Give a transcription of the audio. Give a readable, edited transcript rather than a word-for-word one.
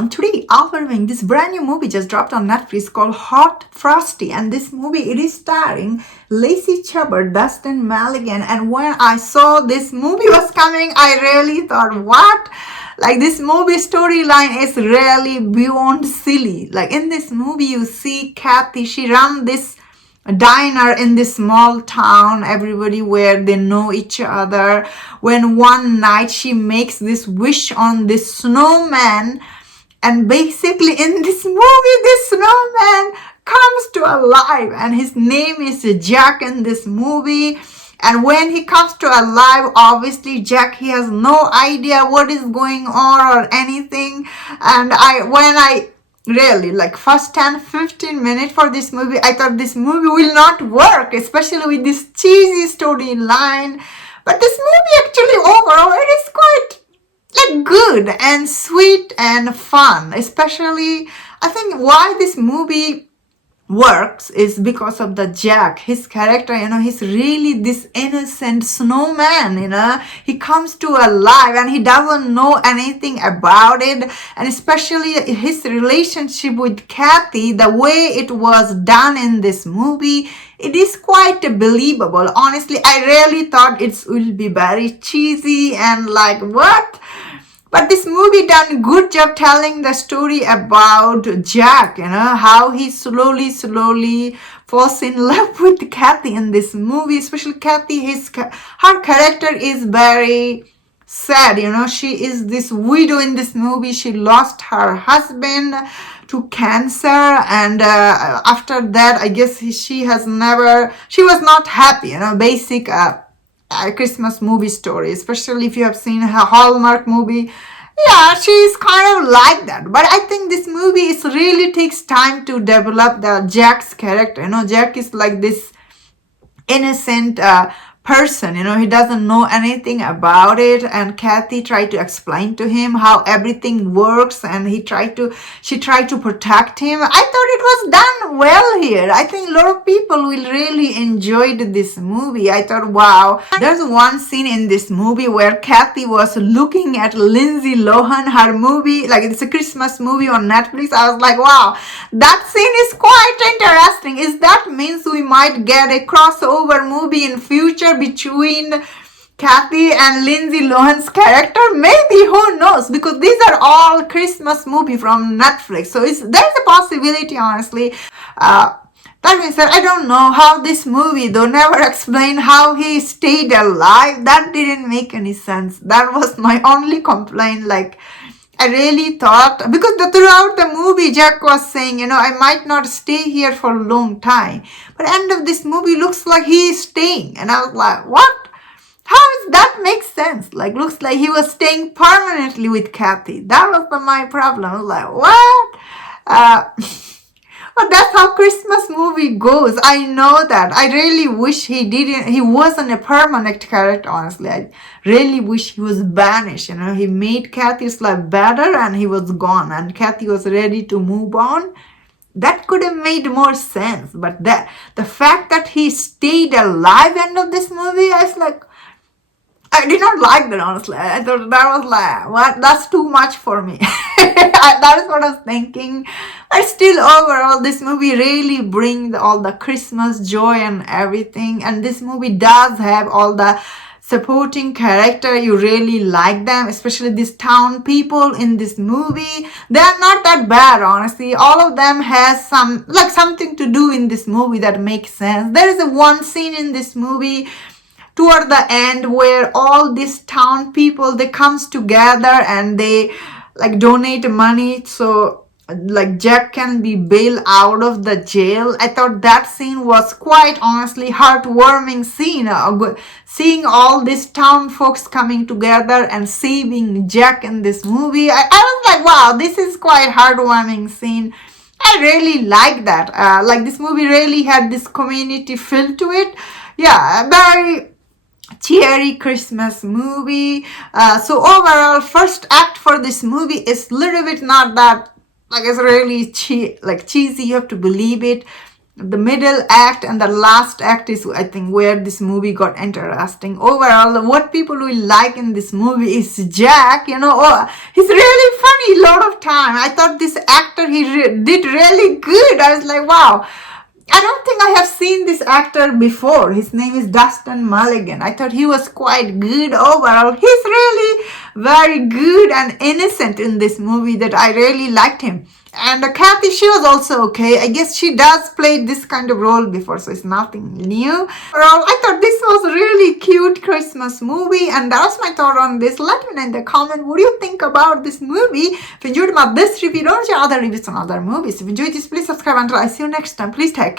everyone. Today I'll be reviewing this brand new movie just dropped on Netflix called Hot Frosty, and this movie it is starring Lacey, Chabert, Dustin, Milligan. And when I saw this movie was coming, I really thought, what? Like, this movie storyline is really beyond silly. Like, in this movie you see Kathy, she runs this diner in this small town, everybody where they know each other. When one night she makes this wish on this snowman, and basically in this movie this snowman comes to alive, and his name is Jack in this movie. And when he comes to alive, obviously Jack, he has no idea what is going on or anything. And when I really, like, first 10-15 minutes for this movie, I thought this movie will not work, especially with this cheesy storyline. But this movie actually overall, it is quite like good and sweet and fun. Especially, I think why this movie works is because of the Jack, his character. He's really this innocent snowman. He comes to alive and he doesn't know anything about it. And especially his relationship with Kathy, the way it was done in this movie, it is quite believable. Honestly, I really thought it will be very cheesy and like, what? But this movie done good job telling the story about Jack, how he slowly falls in love with Kathy in this movie. Especially Kathy, her character is very sad. She is this widow in this movie. She lost her husband to cancer, and after that, I guess she was not happy. Basic Christmas movie story, especially if you have seen her Hallmark movie. Yeah, she's kind of like that. But I think this movie really takes time to develop the Jack's character. Jack is like this innocent person. He doesn't know anything about it, and Kathy tried to explain to him how everything works, and she tried to protect him. I thought it was done well here. I think a lot of people will really enjoy this movie. I thought, wow. There's one scene in this movie where Kathy was looking at Lindsay Lohan, her movie, like it's a Christmas movie on Netflix. I was like, wow, that scene is quite interesting. Is that means we might get a crossover movie in future between Kathy and Lindsay Lohan's character? Maybe, who knows, because these are all Christmas movie from Netflix, so there's a possibility, honestly. That being said, I don't know how this movie though never explained how he stayed alive. That didn't make any sense. That was my only complaint. Like, I really thought, because throughout the movie Jack was saying, I might not stay here for a long time, but end of this movie looks like he is staying, and I was like, what? How does that make sense? Like, looks like he was staying permanently with Kathy. That was my problem. I was like, what? But that's how Christmas movie goes. I know that. I really wish he wasn't a permanent character, honestly. I really wish he was banished. He made Kathy's life better and he was gone, and Kathy was ready to move on. That could have made more sense. But the fact that he stayed alive end of this movie, I did not like that, honestly. I thought that was like, what? That's too much for me. That is what I was thinking. But still, overall, this movie really brings all the Christmas joy and everything. And this movie does have all the supporting character. You really like them, especially these town people in this movie. They're not that bad, honestly. All of them has something to do in this movie that makes sense. There is one scene in this movie toward the end where all these town people, they comes together and they donate money so Jack can be bailed out of the jail. I thought that scene was quite honestly heartwarming scene. Seeing all these town folks coming together and saving Jack in this movie, I was like, wow, this is quite heartwarming scene. I really like that. This movie really had this community feel to it. Yeah, very cheery Christmas movie. So overall, first act for this movie is little bit not that, it's really cheesy. You have to believe it. the middle act and the last act is, I think, where this movie got interesting. Overall, what people will like in this movie is Jack. He's really funny a lot of time. I thought this actor, he did really good. I was like, wow. I don't think I have seen this actor before. His name is Dustin Milligan. I thought he was quite good overall. He's really very good and innocent in this movie that I really liked him. And Kathy, she was also okay. I guess she does play this kind of role before, so it's nothing new. Overall, I thought this was a really cute Christmas movie, and that was my thought on this. Let me know in the comment what do you think about this movie. If you enjoyed this review, don't share other reviews on other movies. If you enjoyed this, please subscribe. Until I see you next time, please take care.